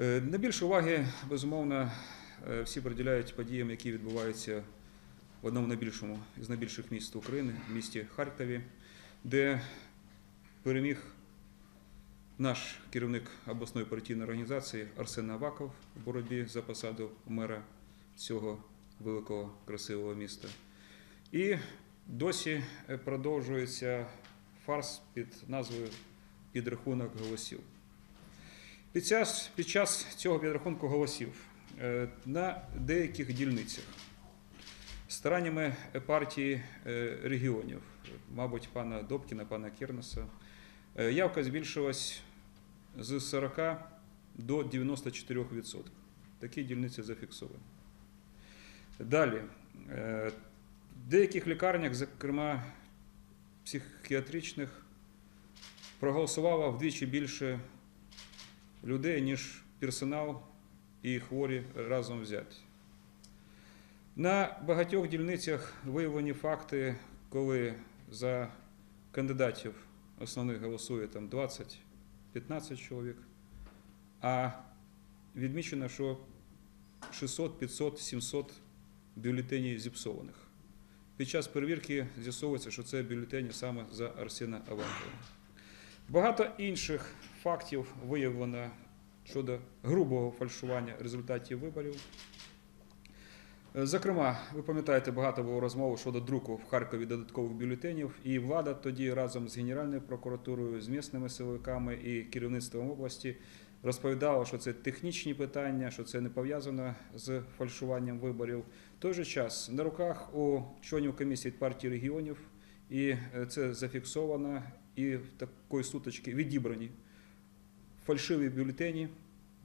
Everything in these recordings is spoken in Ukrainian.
Е, Найбільше уваги, безумовно, е, всі приділяють подіям, які відбуваються в одному найбільшому із найбільших міст України, в місті Харкові, де переміг наш керівник обласної партійної організації Арсен Аваков в боротьбі за посаду мера цього великого красивого міста. І досі е, продовжується фарс під назвою Підрахунок голосів. Під час, під час цього підрахунку голосів е, на деяких дільницях стараннями партії е, регіонів, мабуть, пана Добкіна, пана Кернеса, е, явка збільшилась з 40 до 94%. Такі дільниці зафіксовані. Далі. В деяких лікарнях, зокрема психіатричних, проголосувало вдвічі більше людей, ніж персонал і хворі разом взяті. На багатьох дільницях виявлені факти, коли за кандидатів основних голосує там 20-15 чоловік, а відмічено, що 600, 500, 700 бюлетенів зіпсованих. Під час перевірки з'ясовується, що це бюлетені саме за Арсена Авакова. Багато інших фактів виявлено щодо грубого фальшування результатів виборів. Е, Зокрема, ви пам'ятаєте, багато було розмов щодо друку в Харкові додаткових бюлетенів, і влада тоді разом з Генеральною прокуратурою, з місними силовиками і керівництвом області розповідала, що це технічні питання, що це не пов'язано з фальшуванням виборів. В той же час на руках у членів комісії партії регіонів, і е, це зафіксовано, і в такої сутички відібрані фальшиві бюлетені.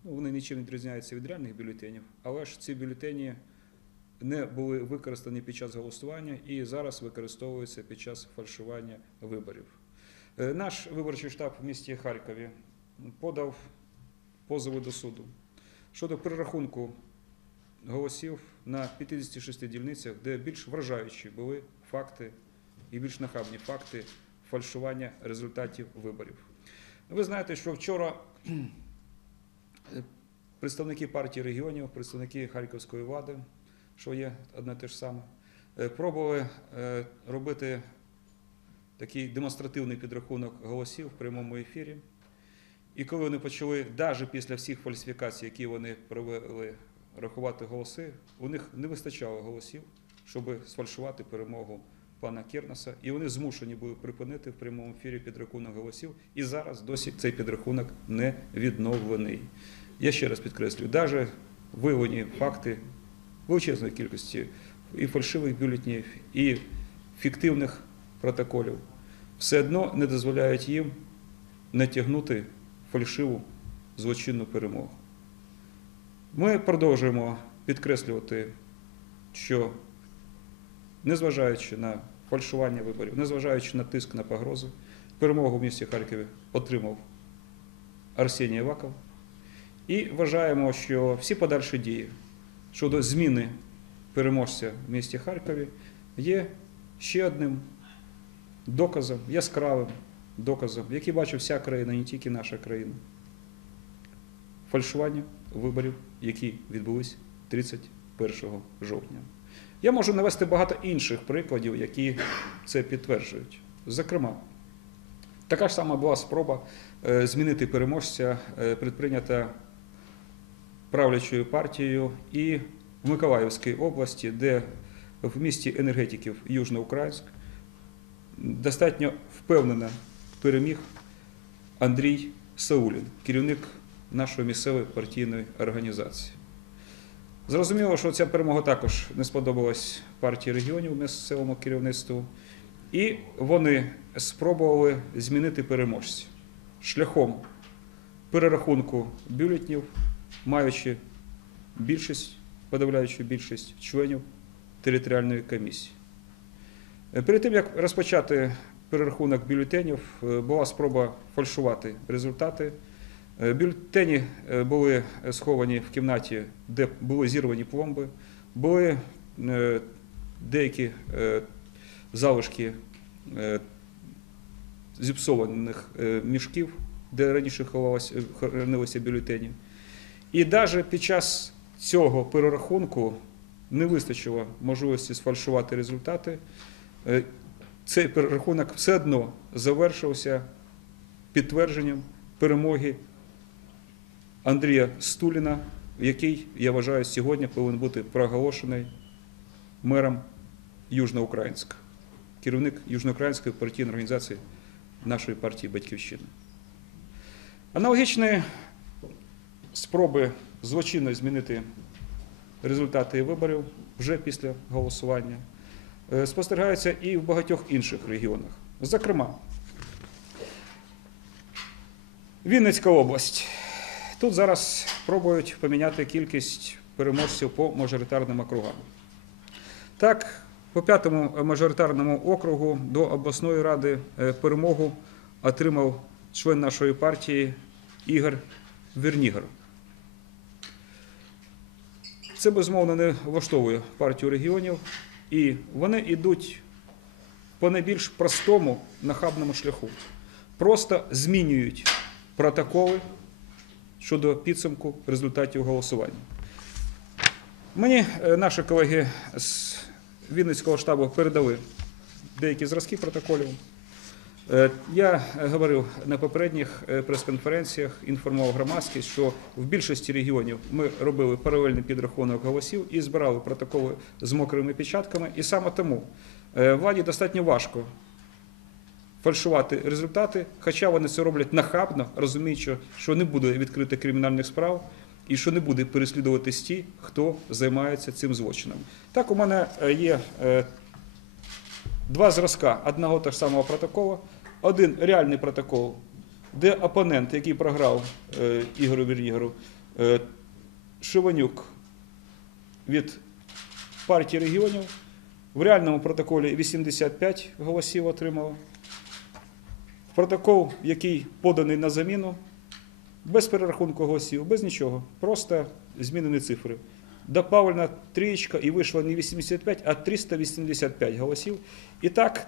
Ну, вони нічим не відрізняються від реальних бюлетенів, але ж ці бюлетені не були використані під час голосування і зараз використовуються під час фальшування виборів. Е, Наш виборчий штаб в місті Харкові подав позови до суду щодо перерахунку голосів на 56 дільницях, де більш вражаючі були факти і більш нахабні факти фальшування результатів виборів. Ви знаєте, що вчора е, представники партії регіонів, представники харківської влади, що є одне те ж саме, е, пробували е, робити такий демонстративний підрахунок голосів в прямому ефірі. І коли вони почали, навіть після всіх фальсифікацій, які вони провели рахувати голоси, у них не вистачало голосів, щоб сфальшувати перемогу пана Кернеса. І вони змушені були припинити в прямому ефірі підрахунок голосів. І зараз досі цей підрахунок не відновлений. Я ще раз підкреслюю, навіть виявлені факти величезної кількості і фальшивих бюлетнів, і фіктивних протоколів все одно не дозволяють їм натягнути фальшиву злочинну перемогу. Ми продовжуємо підкреслювати, що незважаючи на фальшування виборів, незважаючи на тиск на погрози, перемогу в місті Харкові отримав Арсеній Іваков. І вважаємо, що всі подальші дії щодо зміни переможця в місті Харкові є ще одним доказом, яскравим доказом, який бачить вся країна, не тільки наша країна. Фальшування виборів, які відбулись 31 жовтня. Я можу навести багато інших прикладів, які це підтверджують. Зокрема, така ж сама була спроба е, змінити переможця, е, предприйнята правлячою партією і в Миколаївській області, де в місті енергетиків Южноукраїнськ достатньо впевнено переміг Андрій Саулін, керівник нашої місцевої партійної організації. Зрозуміло, що ця перемога також не сподобалась партії регіонів місцевому керівництву, і вони спробували змінити переможця шляхом перерахунку бюлетнів, маючи більшість, подавляючу більшість членів територіальної комісії. Е, Перед тим, як розпочати перерахунок бюлетенів, е, була спроба фальшувати результати. Е, Бюлетені е, були сховані в кімнаті, де були зірвані пломби, були е, деякі залишки зіпсованих мішків, де раніше хранилися бюлетені. І навіть під час цього перерахунку не вистачило можливості сфальшувати результати. Цей перерахунок все одно завершився підтвердженням перемоги Андрія Стуліна, який, я вважаю, сьогодні повинен бути проголошений мером Южноукраїнська, керівник Южноукраїнської партійної організації нашої партії Батьківщина. Аналогічні спроби злочинно змінити результати виборів вже після голосування е, спостерігаються і в багатьох інших регіонах. Зокрема, Вінницька область. Тут зараз пробують поміняти кількість переможців по мажоритарним округам. Так, по п'ятому мажоритарному округу до обласної ради е, перемогу отримав член нашої партії Ігор Вернігор. Це безумовно не влаштовує партію регіонів, і вони йдуть по найбільш простому нахабному шляху. Просто змінюють протоколи щодо підсумку результатів голосування. Мені е, наші колеги з Вінницького штабу передали деякі зразки протоколів. Е, Я е, говорив на попередніх прес-конференціях, інформував громадськість, що в більшості регіонів ми робили паралельний підрахунок голосів і збирали протоколи з мокрими печатками. І саме тому владі достатньо важко фальшувати результати, хоча вони це роблять нахабно, розуміючи, що не буде відкрито кримінальних справ і що не буде переслідуватись ті, хто займається цим злочином. Так, у мене е, є е, два зразка одного та ж самого протоколу. Один реальний протокол, де опонент, який програв е, Ігорю Вірнігору, Шиванюк від партії регіонів, в реальному протоколі 85 голосів отримав. Протокол, який поданий на заміну, без перерахунку голосів, без нічого, просто змінені цифри. Добавлена трієчка і вийшло не 85, а 385 голосів. І так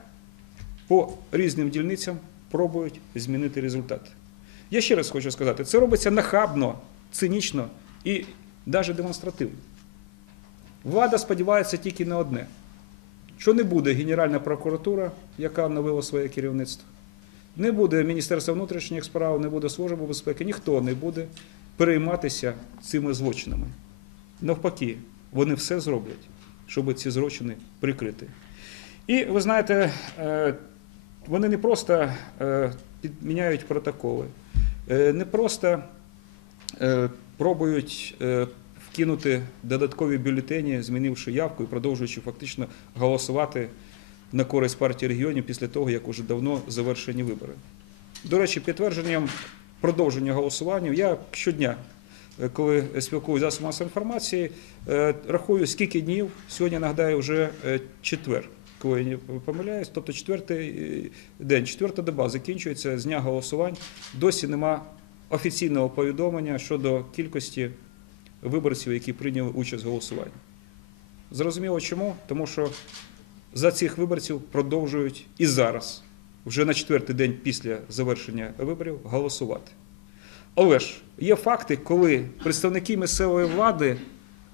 по різним дільницям пробують змінити результат. Я ще раз хочу сказати, це робиться нахабно, цинічно і навіть демонстративно. Влада сподівається тільки на одне: що не буде Генеральна прокуратура, яка оновила своє керівництво. Не буде Міністерства внутрішніх справ, не буде Служби безпеки, ніхто не буде перейматися цими злочинами. Навпаки, вони все зроблять, щоб ці злочини прикрити. І ви знаєте, е, вони не просто е, підміняють протоколи, е, не просто пробують вкинути додаткові бюлетені, змінивши явку і продовжуючи фактично голосувати на користь партії регіонів після того, як уже давно завершені вибори. До речі, підтвердженням продовження голосування я щодня, е, коли спілкуюся засобами масової інформації, е, рахую, скільки днів сьогодні нагадаю вже е, четвер. Коли я не помиляюсь, тобто четвертий день, четверта доба закінчується з дня голосувань. Досі нема офіційного повідомлення щодо кількості виборців, які прийняли участь в голосуванні. Зрозуміло чому? Тому що за цих виборців продовжують і зараз, вже на четвертий день після завершення виборів, голосувати. Але ж є факти, коли представники місцевої влади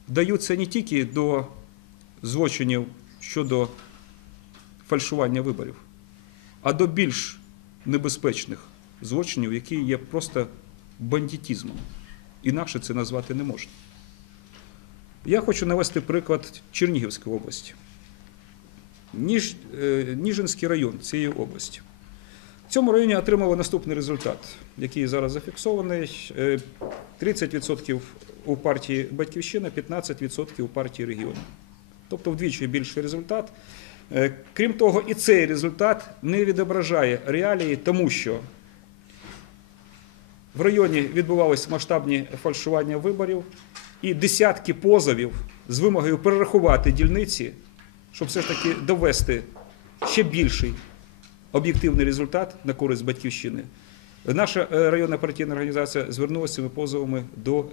вдаються не тільки до злочинів щодо фальшування виборів, а до більш небезпечних злочинів, які є просто бандитізмом. Інакше це назвати не можна. Я хочу навести приклад Чернігівської області. Ніж, е, Ніжинський район цієї області. В цьому районі отримали наступний результат, який зараз зафіксований. Е, 30% у партії Батьківщина, 15% у партії регіонів. Тобто вдвічі більший результат. Е, Крім того, і цей результат не відображає реалії, тому що в районі відбувалися масштабні фальшування виборів і десятки позовів з вимогою перерахувати дільниці, щоб все ж таки довести ще більший об'єктивний результат на користь батьківщини. Наша е, районна партійна організація звернулася цими позовами до